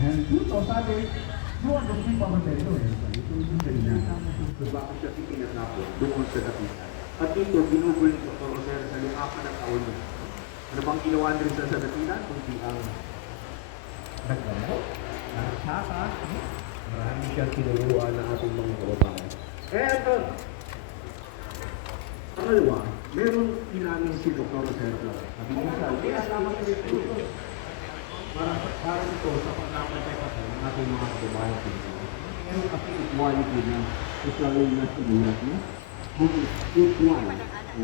And dito sabi, yun ang hindi pa matendo eh. Ito yung ganyan. Bakit siya itinatapon doon sa dapitan? At ito, ginugol ni Dr. Rosero sa lumakan ng taon niya. Ano bang ginawa rin sa dapitan? Kundi ang naggamot, nagsaka, marami siyang tinuruan ng ating mga kababayan. And pangalawa, meron inamin si Dr. Rosero. Sabi niya siya, yes, naman ito. Para ito sa pagkakatay ng ating mga kababayan dito. Meron kasi equality na isalay na sinulat niya. Equal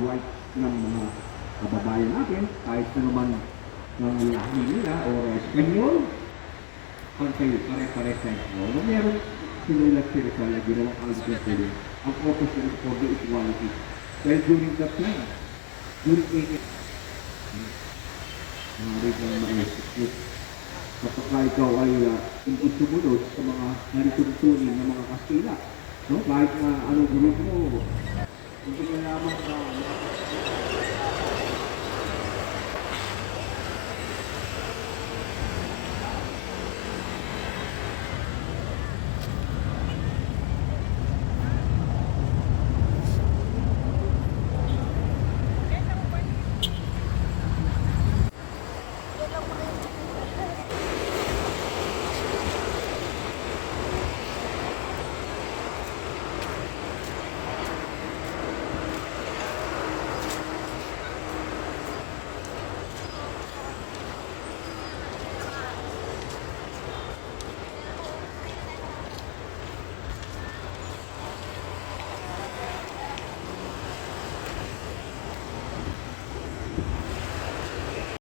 right ng mga kababayan natin, kahit na naman ng lahi nila o Espanyol, ang kayo pare-pare sa ito. Meron sinulat si Rizal na ginawang algorithm ang Office for the Equality. Well, during that time, during 18, mga maestik, kapag ikaw ay hindi sumunod sa mga narituntunin ng mga Kastila, no? Kahit na anong grupo mo, hindi ka lamang